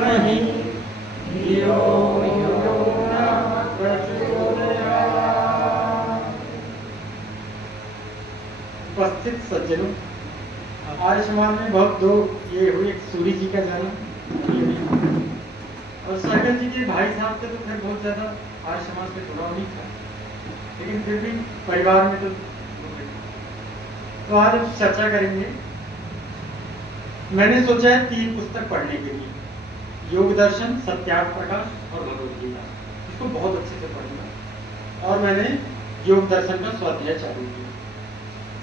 नहीं धियो यो न प्रचोदयात्। उपस्थित सज्जनों, आज समाज में बहुत दो ये हुई, एक सूरी जी का जन्म और सहगल जी के भाई साहब का तो खैर बहुत ज्यादा आज समाज में जुड़ाव नहीं था, लेकिन फिर भी परिवार में तो आज हम चर्चा करेंगे। मैंने सोचा है 3 पुस्तक पढ़ने के लिए, योग दर्शन, सत्यार्थ प्रकाश और भगवद गीता। इसको बहुत अच्छे से पढ़ूंगा और मैंने योग दर्शन का स्वाध्याय चालू किया।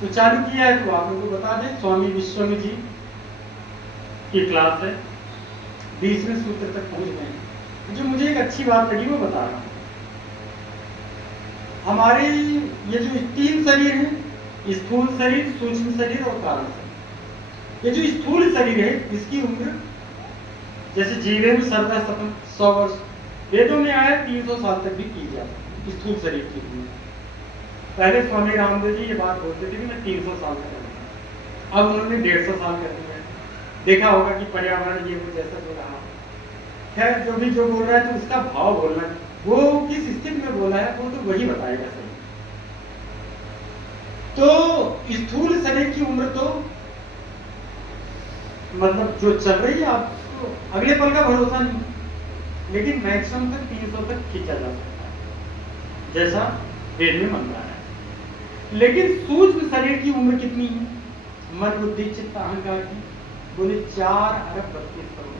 तो चालू किया है तो आप लोगों को बता दें, स्वामी विश्वनाथ जी की क्लास है, 20वें सूत्र तक पहुंच गए हैं। जो मुझे एक अच्छी बात लगी वो बता रहा हूं। हमारे ये जो 3 शरीर हैं, स्थूल शरीर, सूक्ष्म शरीर और कारण शरीर। ये जो स्थूल शरीर है इसकी उम्र जैसे जीवन में 100 वर्ष, वेदों में आया 300 साल तक भी की जाती है स्थूल शरीर की उम्र। पहले स्वामी रामदेव जी ये बात बोलते थे कि मैं 300 साल का रहूंगा, अब उन्होंने 150 साल कर दिया। देखा होगा कि पर्यावरण ये कुछ ऐसा जो रहा। खैर जो भी जो बोल रहा है तो उसका भाव बोलना, वो किस स्थिति में बोला है वो तो वही बताएगा सही। तो स्थूल शरीर की उम्र तो मतलब जो चल रही है, आपको अगले पल का भरोसा नहीं, लेकिन मैक्सिमम तक 300 तक खींचा जा सकता है जैसा वेद में मन रहा है। लेकिन सूक्ष्म शरीर की उम्र कितनी है? मन, बुद्धि, चित्त, अहंकार की बोले 4 अरब 32 करोड़।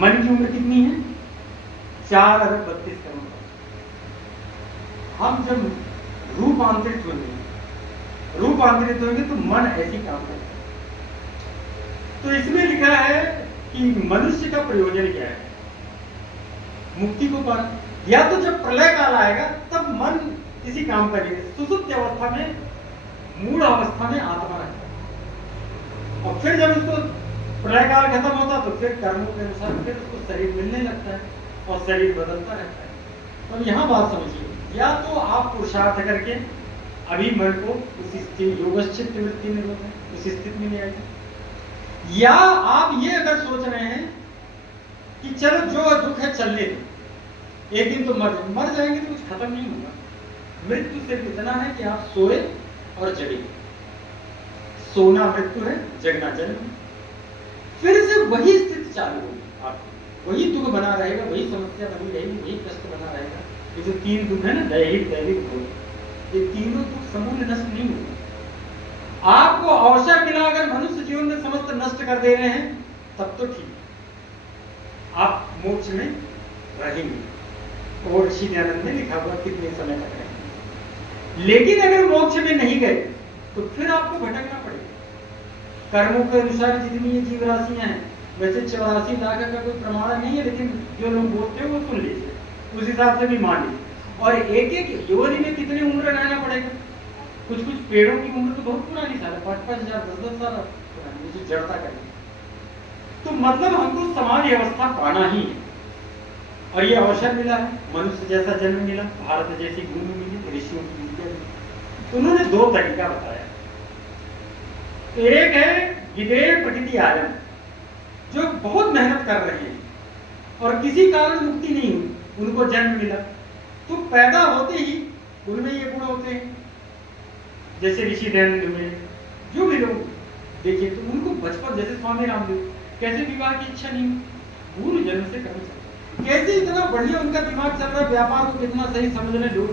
मन की उम्र कितनी है? 4 अरब 32 करोड़। हम जब रूपांतरित होंगे तो मन ऐसी काम करेगा। तो इसमें लिखा है कि मनुष्य का प्रयोजन क्या है? मुक्ति को पाना, या तो जब प्रलय काल आएगा तब मन किसी काम करेगा। सुसुप्त अवस्था में, मूढ़ अवस्था में आत्मा रहता है, और फिर जब उसको प्रलय काल खत्म होता तो फिर कर्मों के अनुसार फिर उसको शरीर मिलने लगता है और शरीर बदलता रहता है। तो यहाँ बात समझिए, या तो आप पुरुषार्थ करके अभी मन को उस योगश्चित्त वृत्ति में रोकें, उस स्थिति में ले आइए, या आप ये अगर सोच रहे हैं कि चलो जो दुख है चलने दो, एक दिन तो मर जाएंगे तो कुछ खत्म नहीं होगा। मृत्यु सिर्फ इतना है कि आप सोए और जगे। सोना मृत्यु है, जगना जन्म है। फिर से वही स्थिति चालू होगी, आपको वही दुख बना रहेगा, वही समस्या बनी रहेगी, वही कष्ट बना रहेगा। ये जो 3 दुख है ना, दैहिक, दैविक, भौतिक, ये तीनों दुख समूल नष्ट नहीं होंगे। आपको अवसर मिला, अगर मनुष्य जीवन में समस्त नष्ट कर दे रहे हैं तब तो ठीक, आप मोक्ष में रहेंगे। और ऋषि दयानंद ने लिखा हुआ कितने समय तक रहेंगे। लेकिन अगर मोक्ष में नहीं गए तो फिर आपको भटकना पड़ेगा। कर्मों के अनुसार जितनी ये जीव राशियां हैं, वैसे 84 लाख का कोई प्रमाण नहीं है, लेकिन जो लोग बोलते हैं वो सुन लीजिए, उस हिसाब से भी मान लीजिए। और एक एक योनि में कितनी उम्र रहना पड़ेगा? कुछ कुछ पेड़ों की उम्र तो बहुत पुरानी साल है, 5-5 हजार 10-10 साल पुरानी, जो जड़ता करेगी। तो मतलब हमको समाधि अवस्था पाना ही है, और ये अवसर मिला है। मनुष्य जैसा जन्म मिला, भारत जैसी भूमि मिली, ऋषियों की विद्या मिली। तो उन्होंने 2 तरीका बताया। एक है विदेह प्रकृति आयन, जो बहुत मेहनत कर रहे हैं और किसी कारण मुक्ति नहीं हुई, उनको जन्म मिला, तो पैदा होते ही उनमें ये गुण होते हैं। जैसे ऋषि दयानंद में जो भी लोग देखिए, तो उनको बचपन, जैसे स्वामी रामदेव, कैसे विवाह की इच्छा नहीं, पूर्व जन्म से कर्म चल, कैसे इतना बढ़िया उनका दिमाग चल रहा है, व्यापार को कितना सही समझ रहे लोग।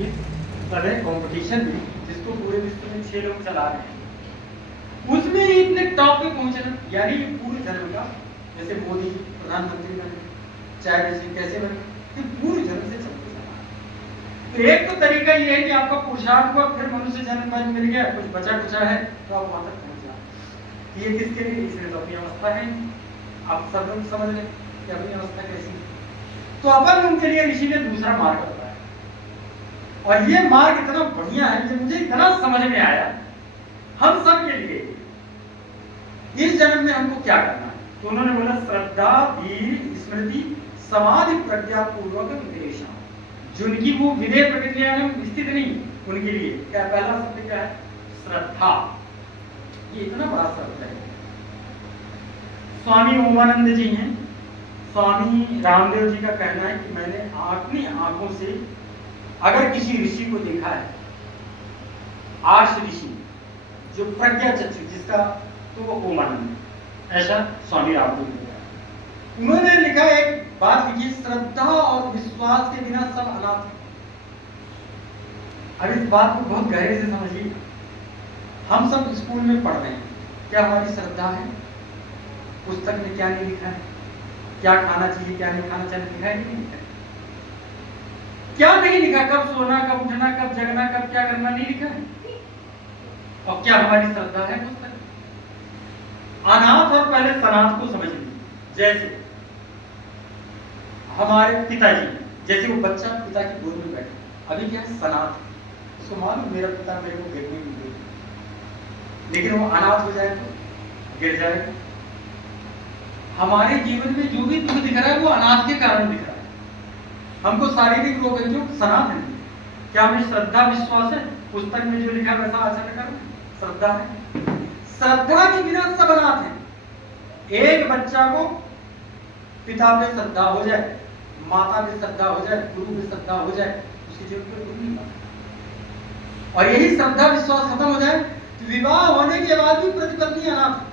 इस तरह कंपटीशन में जिसको पूरे विश्व में 6 लोग चला रहे हैं, उसमें इतने टॉप पे पहुंचना, यानी पूर्व जन्म का, जैसे मोदी प्रधानमंत्री बने, चाहे ऋषि कैसे बने, पूर्व जन्म से चलते चला। तो एक तो तरीका ये है कि आपका पुरुषार्थ हुआ, फिर मनुष्य जन्म मिल गया, कुछ बचा कुचा है तो आप वहां तक पहुंच जाए। ये किसके लिए? इसमें तो अपनी अवस्था है, आप सब लोग समझ लें कि अपनी अवस्था कैसी है। तो अपन उनके लिए ऋषि ने दूसरा मार्ग बताया, और ये मार्ग इतना बढ़िया है, ये मुझे इतना समझ में आया। हम सब के लिए इस जन्म में हमको क्या करना है? तो उन्होंने बोला श्रद्धा, धीर, स्मृति, समाधि, प्रज्ञा पूर्वक विदेशा। जिनकी वो विदेह प्रक्रिया में स्थित नहीं, उनके लिए क्या पहला शब्द क्या है? श्रद्धा। ये इतना बड़ा शब्द है। स्वामी ओमानंद जी हैं। स्वामी रामदेव जी का कहना है कि मैंने अपनी आंखों से अगर किसी ऋषि को देखा है, आर्ष ऋषि जो प्रज्ञा चक्षु जिसका, तो वो ओमानंद है। ऐसा स्वामी रामदेव जी का। उन्होंने लिखा एक बात लिखी, श्रद्धा और विश्वास के बिना सब अनाथ है। अब इस बात को बहुत गहरे से समझिए। हम सब स्कूल में पढ़ रहे हैं, क्या हमारी श्रद्धा है? पुस्तक में क्या नहीं लिखा है, क्या खाना चाहिए क्या नहीं खाना चाहिए, लिखा है नहीं लिखा है? क्या नहीं लिखा, कब सोना कब उठना कब जगना कब क्या करना, नहीं लिखा है। और क्या हमारी श्रद्धा है पुस्तक? अनाथ और पहले सनाथ को समझ लीजिए। जैसे हमारे पिताजी, जैसे वो बच्चा पिता की गोद में बैठा, अभी क्या है, सनाथ, उसको मालूम मेरा पिता मेरे को गिरने नहीं देगा, लेकिन वो अनाथ हो जाए तो गिर जाएगा। हमारे जीवन में जो भी दुख दिख रहा है वो अनाथ के कारण दिख रहा है। हमको शारीरिक रोग है जो सनाथ है। क्या हमें श्रद्धा विश्वास है? पुस्तक में जो लिखा है वैसा आचरण करना, श्रद्धा है। श्रद्धा के बिना सब अनाथ है। एक बच्चा को पिता पे श्रद्धा हो जाए, माता पे श्रद्धा हो जाए, गुरु पे श्रद्धा हो जाए, उसके जीवन में दुख नहीं पाता। और यही श्रद्धा विश्वास खत्म हो जाए, विवाह होने के बाद भी प्रतिपत्नी अनाथ है,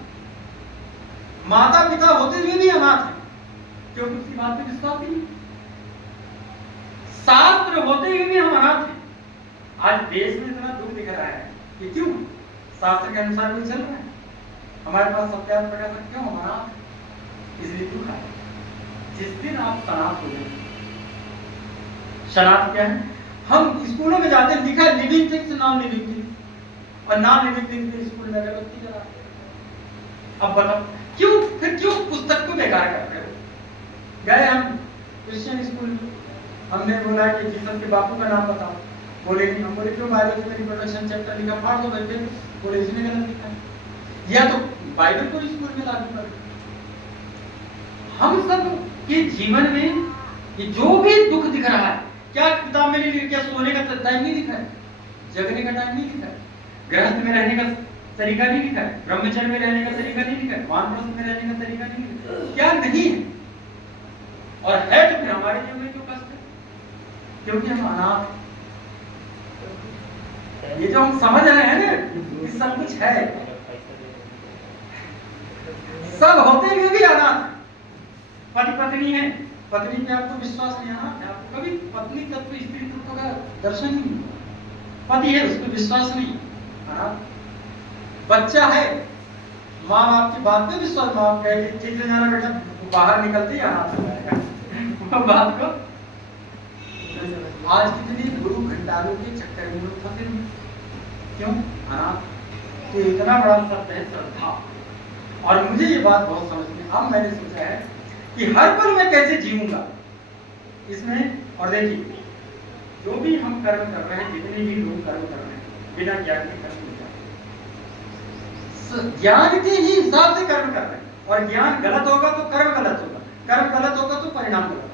माता पिता होते हुए भी अनाथ है, क्योंकि उसकी बात पे विश्वास नहीं। शास्त्र होते हुए भी हम अनाथ हैं। आज देश में इतना दुख दिख रहा है कि क्यों? शास्त्र के अनुसार कोई चल रहा है, हमारे पास सत्यार्थ प्रकाश क्यों हम अनाथ हैं? इसलिए दुख है। जिस दिन आप सनाथ हो जाए, सनाथ क्या है? हम स्कूलों में जाते हैं, लिखा है living things non living things, और नॉन लिविंग थिंग्स के स्कूल में अगरबत्ती जलाते हैं। अब बताओ क्यों? फिर क्यों पुस्तक को बेकार कर रहे हो? गए हम क्रिश्चियन स्कूल में, हमने बोला कि जीसस के बापू का नाम बताओ, बोले नहीं। हम बोले क्यों? बाइबल में रिप्रोडक्शन चैप्टर लिखा, फाड़ दो बैठे। बोले इसमें गलत लिखा है, या तो बाइबल को स्कूल में लागू कर। हम सब के जीवन में ये जो भी दुख दिख रहा है, क्या किताब में लिखा? क्या सोने का टाइम नहीं लिखा है, जगने का टाइम नहीं लिखा है, गृहस्थ में रहने का तरीका नहीं लिखा है, ब्रह्मचर्य में रहने का तरीका नहीं लिखा है, वानप्रस्थ में रहने का तरीका नहीं लिखा है। क्या नहीं है? और है तो फिर हमारे जीवन में क्यों कष्ट है? क्योंकि हम अनाथ हैं। ये जो हम समझ रहे हैं ना कि सब कुछ है, सब होते हुए भी अनाथ। पति पत्नी है, पत्नी पे आपको विश्वास नहीं, अनाथ है। आपको कभी पत्नी तत्व स्त्री तत्व का दर्शन नहीं। पति है, उसको विश्वास नहीं, अनाथ। बच्चा है, माँ बाप की बात पे विश्वास, माँ बाप कहे कि ठीक से जाना बेटा, बाहर निकलते ही अनाथ हो जाएगा। बात को आज कितनी गुरु घंटालों के चक्कर में लोग फंसे हुए, क्यों? अनाथ। तो इतना बड़ा शब्द है श्रद्धा। और मुझे ये बात बहुत समझ में, अब मैंने सोचा है कि हर पल मैं कैसे जीऊंगा इसमें। और देखिए, जो भी हम कर्म कर रहे हैं, जितने भी लोग कर्म कर रहे हैं, बिना ज्ञान के कर्म नहीं करते। ज्ञान के ही हिसाब से कर्म कर रहे हैं, और ज्ञान गलत होगा तो कर्म गलत होगा, कर्म गलत होगा तो परिणाम गलत आएगा।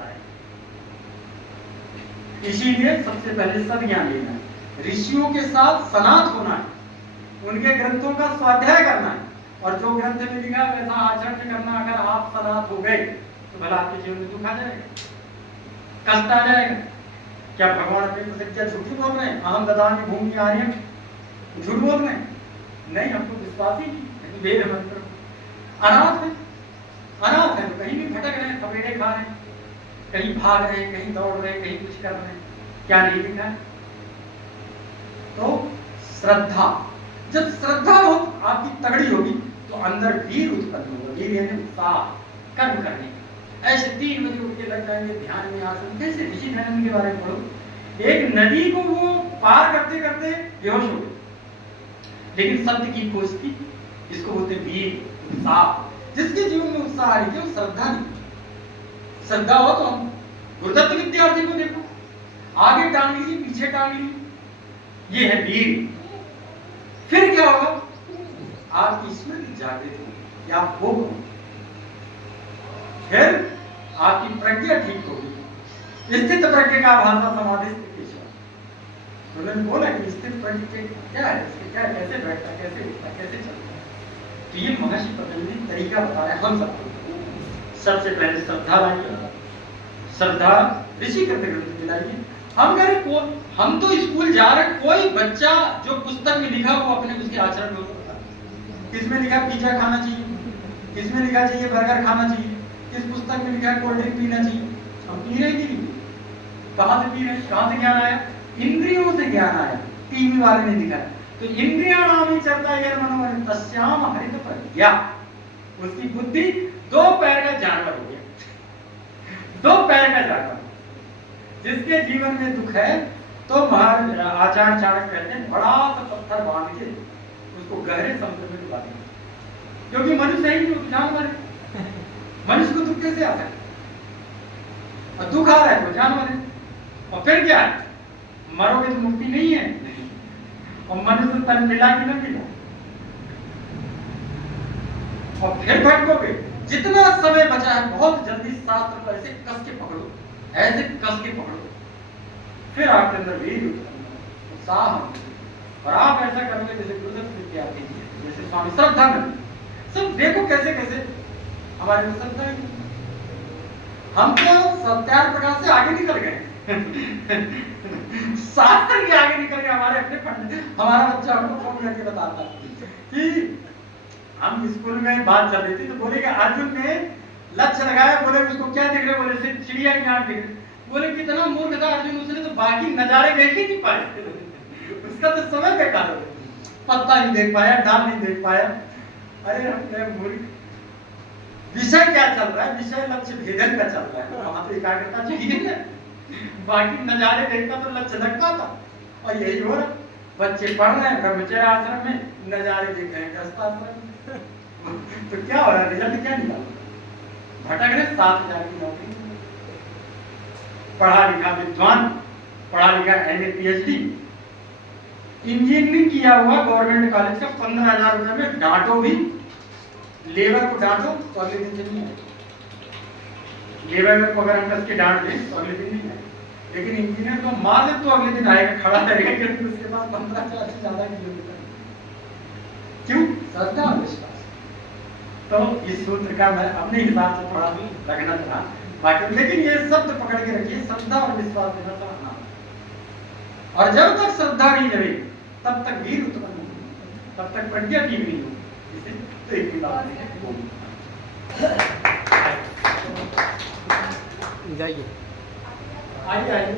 इसीलिए सबसे पहले सब ज्ञान लेना है, ऋषियों के साथ सनात होना है, उनके ग्रंथों का स्वाध्याय करना है, और जो ग्रंथ में लिखा है वैसा आचरण करना। अगर आप सनात हो गए तो भला आपके जीवन में दुख आ जाएगा, कष्ट आ जाएगा। क्या भगवान अपनी प्रतिज्ञा झूठी बोल रहे हैं? अहम ददामि भूमि आर्यम, झूठ बोल रहे हैं? नहीं, हमको विश्वास ही नहीं, वेद मंत्र। अनाथ है, अनाथ है तो कहीं भी भटक रहे हैं, थपेड़े खा रहे हैं, कहीं भाग रहे हैं, कहीं दौड़ रहे हैं, कहीं कुछ कर रहे हैं। क्या नहीं लिखा है? तो श्रद्धा, जब श्रद्धा हो आपकी तगड़ी होगी तो अंदर वीर उत्पन्न होगा। वीर यानी उत्साह कर्म करने का। ऐसे 3 बजे उठ के लग जाएंगे ध्यान में, आसन। कैसे? ऋषि दयानंद के बारे में पढ़ो, एक नदी को वो पार करते करते बेहोश हो गए, लेकिन सत्य की खोज की। इसको बोलते वीर, उत्साह। जिसके जीवन में उत्साह आ रही है वो श्रद्धा नहीं। श्रद्धा हो तो हम गुरुदत्त विद्यार्थी को देखो, आगे टांग लीजिए, पीछे टांग लीजिए, ये है वीर। फिर क्या होगा? आपकी स्मृति जागृत होगी कि आप हो, फिर आपकी प्रज्ञा ठीक होगी। स्थित प्रज्ञा का भाषा समाधि स्थिति। उन्होंने बोला कि स्थित प्रज्ञा क्या है, इसके क्या, कैसे बैठता, कैसे उठता, कैसे चलता है। तो ये महर्षि पतंजलि तरीका बता रहे हैं हम सबको। सबसे पहले श्रद्धा लाइए, श्रद्धा ऋषि कृत ग्रंथ दिलाइए। हम कह रहे हम तो स्कूल जा रहे, कोई बच्चा जो पुस्तक में लिखा वो अपने उसके आचरण में बता। किसमें लिखा पिज्जा खाना चाहिए, किसमें लिखा चाहिए बर्गर खाना चाहिए, किस पुस्तक में लिखा है कोल्ड ड्रिंक पीना चाहिए। हम पी रहे कि नहीं? कहाँ से पी रहे, कहाँ से ज्ञान आया? इंद्रियों से ज्ञान आया, टीवी वाले ने दिखाया। तो इंद्रियाणाम चलता है मनोमन तस्याम हरित प्रज्ञा, उसकी बुद्धि दो पैर का जानवर हो गया, दो पैर का जानवर। जिसके जीवन में दुख है तो महाराज आचार्य चाणक्य कहते हैं बड़ा सा पत्थर बांध के उसको गहरे समुद्र में डुबा देंगे, क्योंकि मनुष्य ही नहीं जानवर है। मनुष्य को दुख कैसे आता है? और दुख आ रहा है तो जानवर है, और फिर क्या है? मरोगे तो मुक्ति नहीं है, नहीं। और मनुष्य तन मिला कि न मिला, और फिर भटकोगे। जितना समय बचा है बहुत जल्दी शास्त्र को ऐसे कस के पकड़ो, ऐसे कस के पकड़ो, फिर आपके अंदर वीर उत्साह, और आप ऐसा करोगे जैसे गुरुदत्त विद्यार्थी जी, जैसे स्वामी श्रद्धानंद। सब देखो कैसे कैसे हमारे में श्रद्धा है। हम तो सत्यार प्रकाश से आगे निकल गए शास्त्र के आगे निकल गए। हमारे अपने पंडित, हमारा बच्चा हमको फोन करके बताता कि हम स्कूल में बात चल रही थी तो बोले कि अर्जुन ने लक्ष्य लगाया, बोले उसको क्या दिख रहे, बोले सिर्फ चिड़िया की आंख दिख रही। बोले कितना मूर्ख था अर्जुन, उसने तो बाकी नजारे देख ही नहीं पाए उसका तो समय बेकार हो गया, पत्ता नहीं देख पाया, डाल नहीं देख पाया। अरे हम मूर्ख, विषय क्या चल रहा है? विषय लक्ष्य भेदन का चल रहा है, वहां पे एकाग्रता चाहिए ना। बाकी नजारे देखता तो लक्ष्य लगता था, और यही हो रहा। बच्चे पढ़ रहे हैं ब्रह्मचर्य आश्रम में, नजारे देख रहे हैं गृहस्थाश्रम में। तो क्या हो रहा है? रिजल्ट क्या निकाल भटक रहे। 7,000 की नौकरी, पढ़ा लिखा विद्वान, पढ़ा लिखा MA PhD, इंजीनियरिंग किया हुआ गवर्नमेंट कॉलेज का 15,000 रुपए में डांटो भी, लेबर को डांटो तो अगले दिन से नहीं आए। लेबर को अगर हम कस के डांट दें तो अगले दिन नहीं आए, लेकिन इंजीनियर को मार दे तो अगले दिन आएगा, खड़ा रहेगा, क्योंकि उसके पास 15,000 से ज्यादा किलोमीटर। क्यों? श्रद्धा और विश्वास। तो इस सूत्र का मैं अपने हिसाब से थोड़ा रखना चाहा, बाकी लेकिन ये शब्द पकड़ के रखिए, श्रद्धा और विश्वास देना चाहना। और जब तक श्रद्धा नहीं रहे तब तक वीर उत्पन्न नहीं, तब तक प्रज्ञा की नहीं होगी। इसे तो एक बात जाइए, आइए आइए।